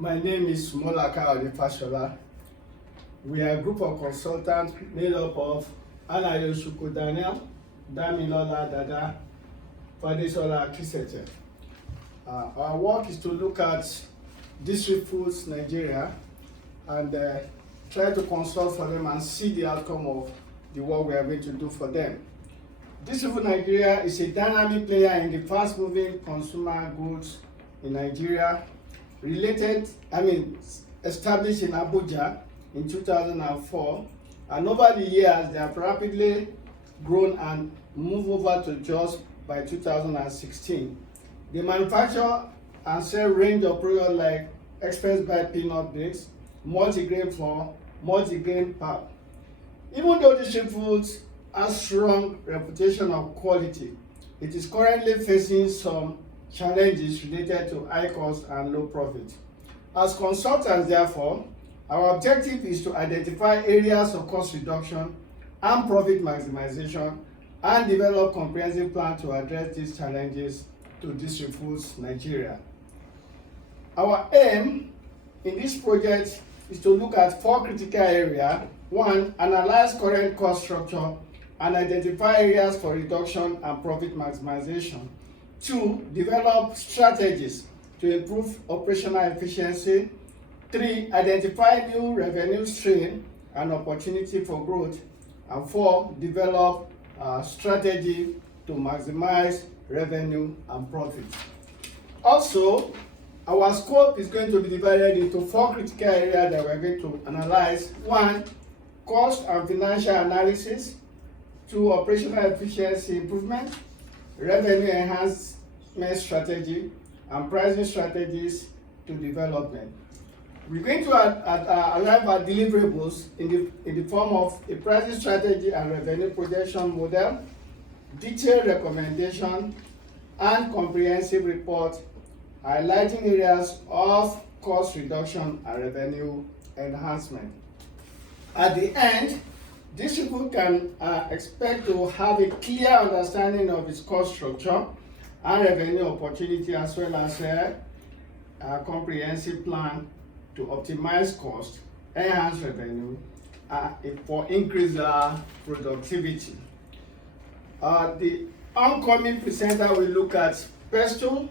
My name is Molaka Odefashola. We are a group of consultants made up of Alayosuko Daniel, Damilola Dada, Fadesola Kisete. Our work is to look at District Foods Nigeria and try to consult for them and see the outcome of the work we are going to do for them. District Foods Nigeria is a dynamic player in the fast-moving consumer goods in Nigeria, established in Abuja in 2004, and over the years they have rapidly grown and moved over to Jos by 2016. They manufacture and sell a range of products like Express Buy peanut mix, multigrain flour, multigrain pap. Even though District Foods has strong reputation of quality, it is currently facing some challenges related to high cost and low profit. As consultants, therefore, our objective is to identify areas of cost reduction and profit maximization and develop comprehensive plan to address these challenges to District Foods Nigeria. Our aim in this project is to look at 4 critical areas. 1, analyze current cost structure and identify areas for reduction and profit maximization. 2, develop strategies to improve operational efficiency. 3, identify new revenue stream and opportunity for growth. And 4, develop a strategy to maximize revenue and profit. Also, our scope is going to be divided into 4 critical areas that we're going to analyze. 1, cost and financial analysis. 2, operational efficiency improvement. Revenue enhancement strategy and pricing strategies to development. We're going to arrive at deliverables in the form of a pricing strategy and revenue projection model, detailed recommendation, and comprehensive report highlighting areas of cost reduction and revenue enhancement. At the end, District Foods can expect to have a clear understanding of its cost structure and revenue opportunity, as well as a comprehensive plan to optimize cost, enhance revenue, for increased productivity. The oncoming presenter will look at PESTLE,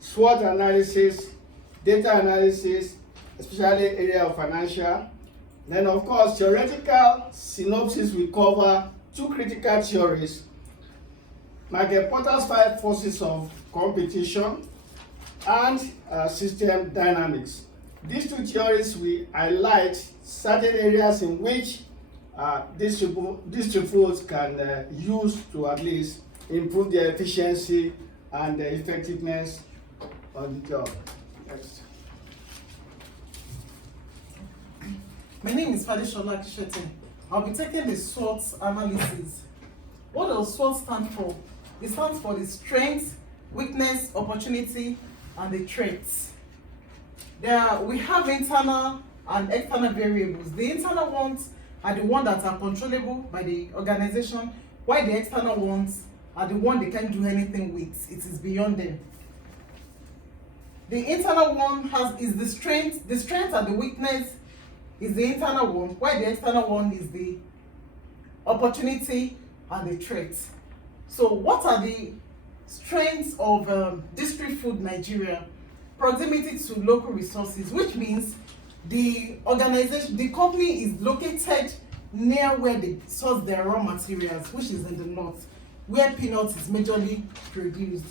SWOT analysis, data analysis, especially area of financial. Then, of course, theoretical synopsis will cover 2 critical theories: Michael Porter's 5 forces of competition and system dynamics. These 2 theories will highlight certain areas in which District Foods can use to at least improve their efficiency and the effectiveness of the job. Next. My name is Fadesola Kisete. I'll be taking the SWOT analysis. What does SWOT stand for? It stands for the strengths, weakness, opportunity, and the threats. We have internal and external variables. The internal ones are the ones that are controllable by the organization, while the external ones are the ones they can't do anything with. It is beyond them. The internal one is the strength. The strength and the weakness is the internal one, while the external one is the opportunity and the threat. So what are the strengths of District Foods Nigeria? Proximity to local resources, which means the company is located near where they source their raw materials, which is in the north, where peanuts is majorly produced.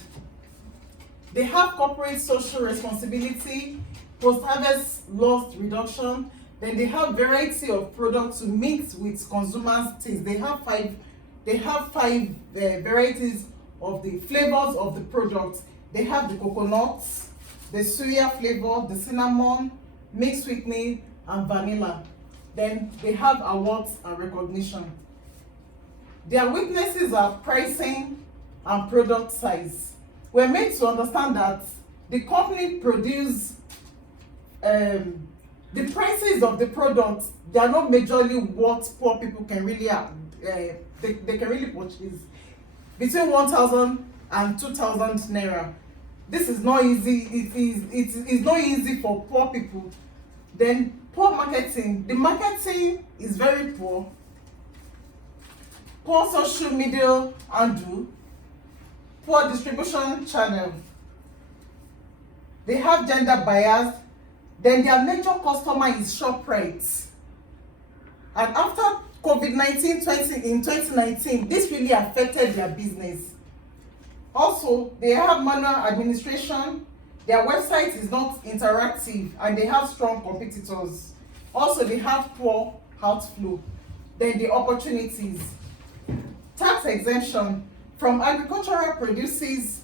They have corporate social responsibility, post-harvest loss reduction. Then they have variety of products to meet with consumers' taste. They have five varieties of the flavors of the products. They have the coconut, the suya flavor, the cinnamon, mixed sweetening, and vanilla. Then they have awards and recognition. Their weaknesses are pricing and product size. We're made to understand that the company produce the prices of the products, they are not majorly what poor people can really they can really purchase. Between 1,000 and 2,000 naira. this is not easy. It is not easy for poor people. Then poor marketing. The marketing is very poor. Poor social media handle. Poor distribution channel. They have gender bias. Then their major customer is Shoprite. And after COVID-19 in 2019, this really affected their business. Also, they have manual administration, their website is not interactive, and they have strong competitors. Also, they have poor outflow. Then the opportunities. Tax exemption from agricultural produces,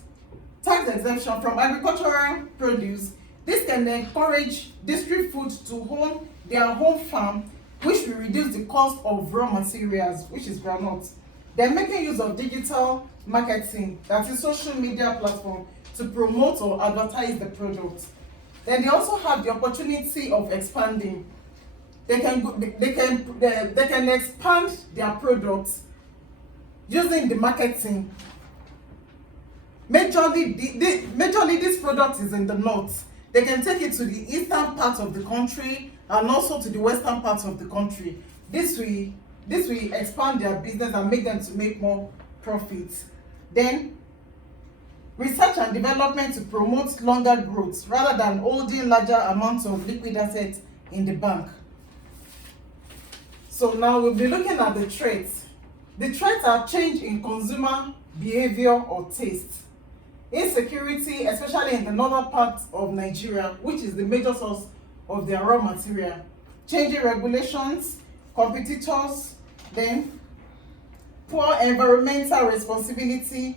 tax exemption from agricultural produce. This can encourage district foods to own their home farm, which will reduce the cost of raw materials, which is groundnut. They're making use of digital marketing, that is social media platform, to promote or advertise the product. Then they also have the opportunity of expanding. They can expand their products using the marketing. Majorly this product is in the north. They can take it to the eastern part of the country and also to the western part of the country. This will expand their business and make them to make more profits. Then research and development to promote longer growth rather than holding larger amounts of liquid assets in the bank. So now we'll be looking at the traits. The traits are change in consumer behavior or taste. Insecurity, especially in the northern part of Nigeria, which is the major source of their raw material. Changing regulations, competitors, then poor environmental responsibility,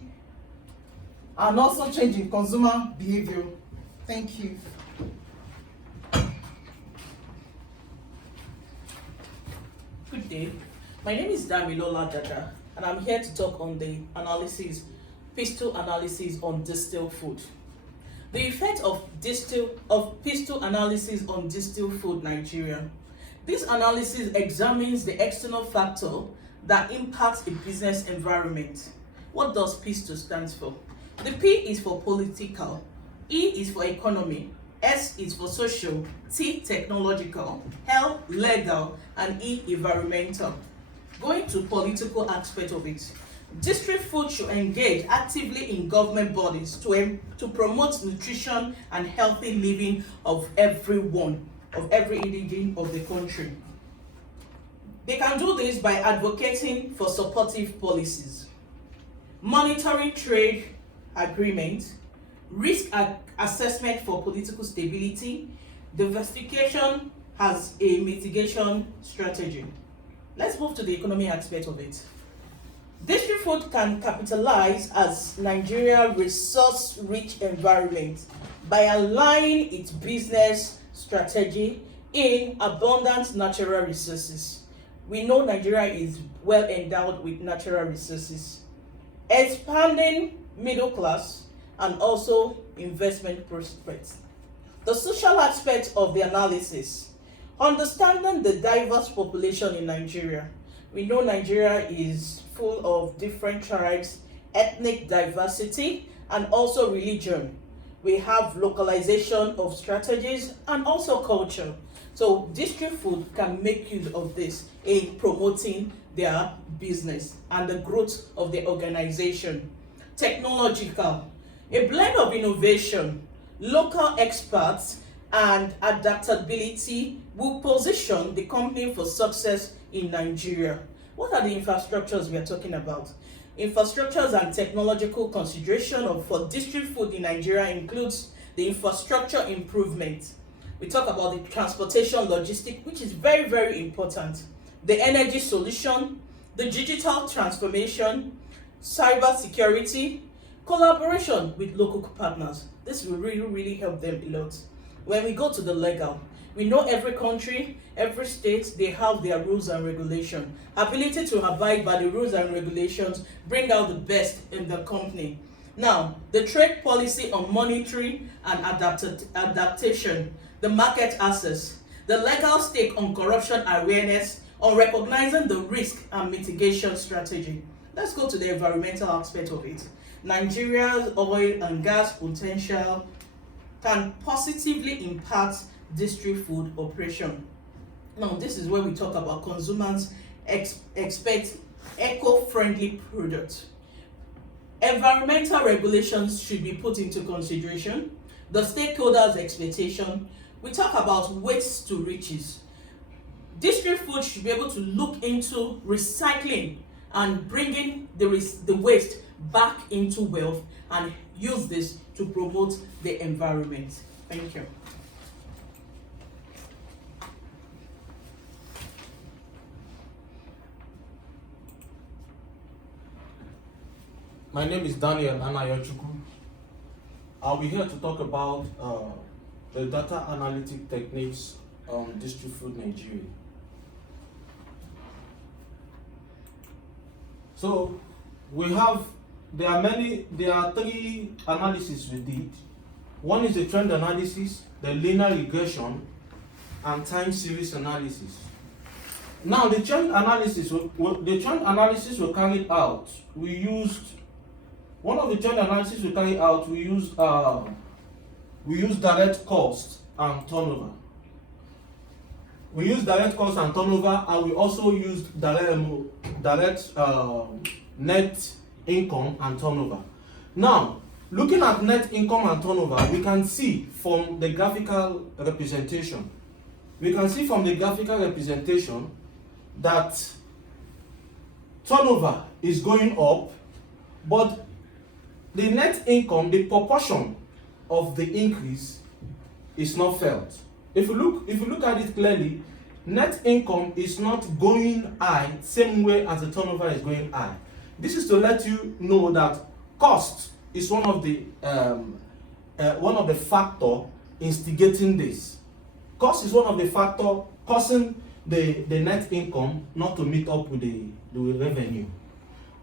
and also changing consumer behavior. Thank you. Good day. My name is Damilola Dada, and I'm here to talk on the PISTO analysis on distilled food. The effect of PISTO analysis on distilled food Nigeria. This analysis examines the external factor that impacts a business environment. What does PISTO stand for? The P is for political, E is for economy, S is for social, T technological, L legal, and E environmental. Going to political aspect of it. District food should engage actively in government bodies to promote nutrition and healthy living of everyone, of every individual of the country. They can do this by advocating for supportive policies, monitoring trade agreements, risk assessment for political stability, diversification as a mitigation strategy. Let's move to the economic aspect of it. District food can capitalize as Nigeria's resource-rich environment by aligning its business strategy in abundant natural resources. We know Nigeria is well endowed with natural resources. Expanding middle class and also investment prospects. The social aspect of the analysis. Understanding the diverse population in Nigeria. We know Nigeria is full of different tribes, ethnic diversity, and also religion. We have localization of strategies and also culture. So district food can make use of this in promoting their business and the growth of the organization. Technological, a blend of innovation, local experts, and adaptability will position the company for success in Nigeria. What are the infrastructures we are talking about? Infrastructures and technological consideration for district food in Nigeria includes the infrastructure improvement. We talk about the transportation logistic, which is very, very important. The energy solution, the digital transformation, cyber security, collaboration with local partners. This will really, really help them a lot. When we go to the legal, we know every country, every state, they have their rules and regulations. Ability to abide by the rules and regulations bring out the best in the company. Now, the trade policy on monitoring and adaptation, the market access, the legal stake on corruption awareness, on recognizing the risk and mitigation strategy. Let's go to the environmental aspect of it. Nigeria's oil and gas potential can positively impact district food operation. Now, this is where we talk about consumers expect eco-friendly products. Environmental regulations should be put into consideration. The stakeholders' expectation. We talk about waste to riches. District food should be able to look into recycling and bringing the waste back into wealth and use this to promote the environment. Thank you. My name is Daniel Anayochukwu. I'll be here to talk about the data analytic techniques on district food Nigeria. So there are three analyses we did. One is the trend analysis, the linear regression, and time series analysis. Now the trend analysis we carried out, we used direct cost and turnover. And we also used direct net income and turnover. Now, looking at net income and turnover, we can see from the graphical representation. That turnover is going up, but the net income, the proportion of the increase is not felt. If you look at it clearly, net income is not going high same way as the turnover is going high. This is to let you know that cost is one of the factor instigating this. Cost is one of the factor causing the net income not to meet up with the revenue.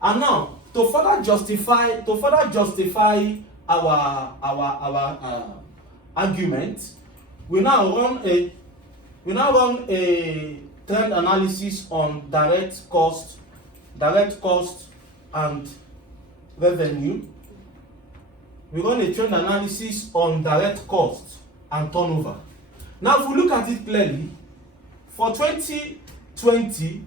And now, to further justify our argument, we now run a trend analysis on direct cost and revenue. We run a trend analysis on direct cost and turnover. Now, if we look at it clearly, for 2020,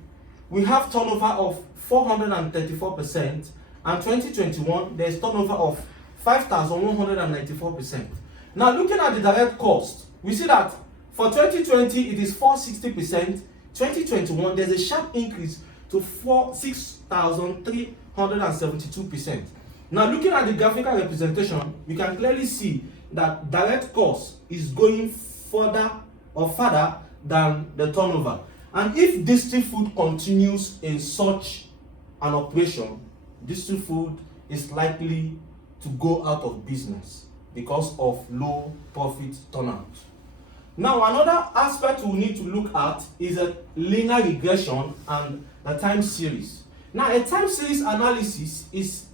we have turnover of 434%, and 2021, there's turnover of 5,194%. Now, looking at the direct cost, we see that for 2020, it is 460%. 2021, there's a sharp increase to 6,372%. Now, looking at the graphical representation, we can clearly see that direct cost is going further than the turnover. And if district food continues in such an operation, district food is likely to go out of business because of low profit turnout. Now, another aspect we need to look at is a linear regression and the time series. Now, a time series analysis is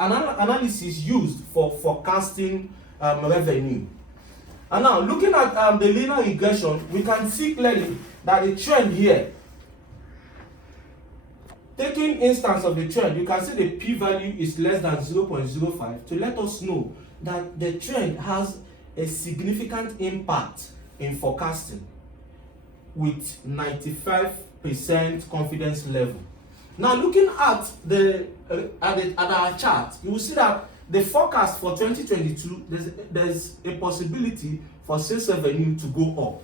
an analysis used for forecasting revenue. And now, looking at the linear regression, we can see clearly that the trend here, taking instance of the trend, you can see the p-value is less than 0.05 to let us know that the trend has a significant impact in forecasting with 95% confidence level. Now, looking at our chart, you will see that the forecast for 2022, there's a possibility for sales revenue to go up.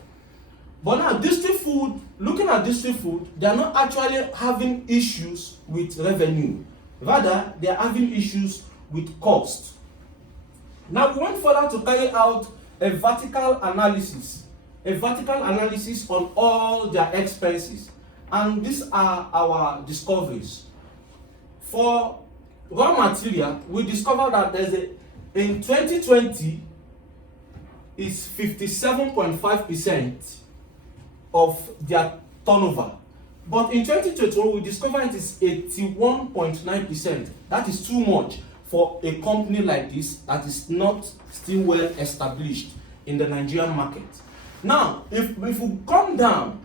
But now, district food, looking at district food, they are not actually having issues with revenue. Rather, they are having issues with cost. Now, we went further to carry out a vertical analysis on all their expenses. And these are our discoveries. For raw material, we discovered that in 2020 is 57.5% of their turnover. But in 2021, we discovered it is 81.9%. That is too much for a company like this that is not still well established in the Nigerian market. Now, if we come down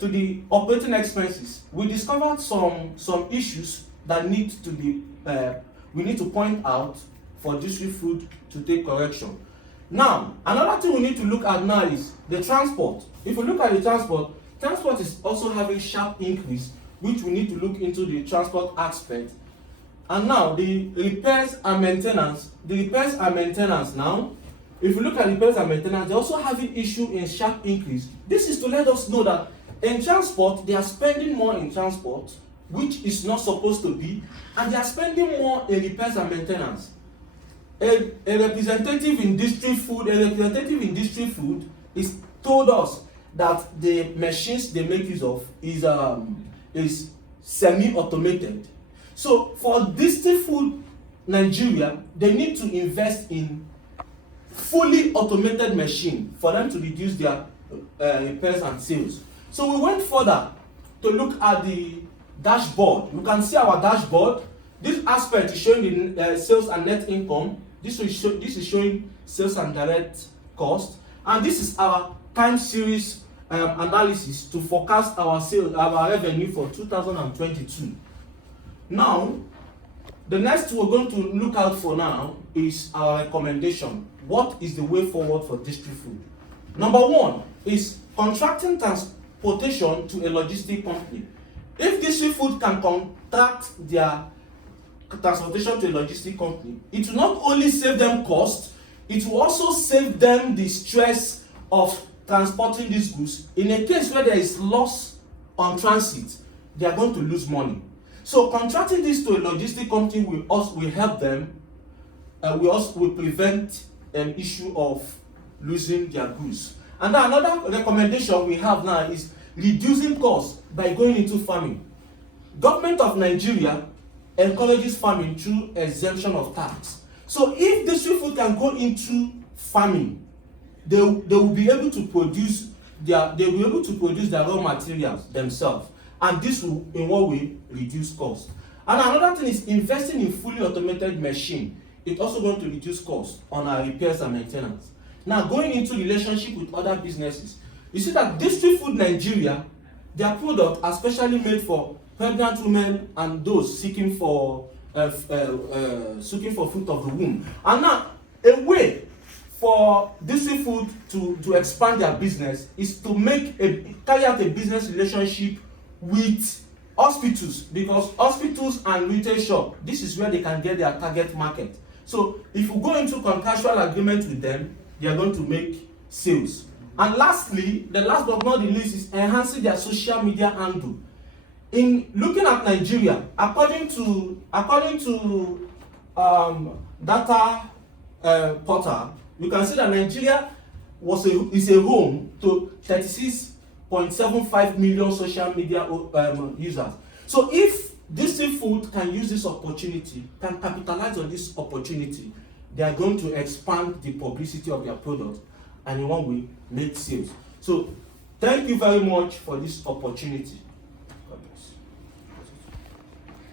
to the operating expenses, we discovered some issues that need to be we need to point out for district food to take correction. Now, another thing we need to look at now is the transport. If we look at the transport is also having sharp increase, which we need to look into the transport aspect. And now the repairs and maintenance now, if you look at repairs and maintenance, they're also having issue in sharp increase. This is to let us know that in transport, they are spending more in transport, which is not supposed to be, and they are spending more in repairs and maintenance. A representative in district food is told us that the machines they make use of is semi-automated. So for district food Nigeria, they need to invest in fully automated machine for them to reduce their repairs and sales. So we went further to look at the dashboard. You can see our dashboard. This aspect is showing the sales and net income. This is showing sales and direct cost, and this is our time series analysis to forecast our revenue for 2022. Now, the next we're going to look out for now is our recommendation. What is the way forward for district food? Number one is contracting transportation to a logistic company. If district food can contract their transportation to a logistic company, it will not only save them cost, it will also save them the stress of transporting these goods. In a case where there is loss on transit, they are going to lose money. So contracting this to a logistic company will help them, and we also will prevent an issue of losing their goods. And then another recommendation we have now is reducing costs by going into farming. Government of Nigeria encourages farming through exemption of tax. So if district food can go into farming, they will be able to produce their raw materials themselves, and this will in one way reduce cost. And another thing is investing in fully automated machine. It's also going to reduce cost on our repairs and maintenance. Now, going into relationship with other businesses, you see that district food Nigeria, their products are specially made for pregnant women and those seeking for fruit of the womb. And now, a way for district food to expand their business is to carry out a business relationship with hospitals, because hospitals and retail shop, this is where they can get their target market. So if you go into contractual agreement with them, they are going to make sales. And lastly, the last but not the least, is enhancing their social media handle. In looking at Nigeria, according to data portal, you can see that Nigeria is a home to 36.75 million social media users. So if district food can use this opportunity, can capitalize on this opportunity, they are going to expand the publicity of their product and in one way make sales. So thank you very much for this opportunity.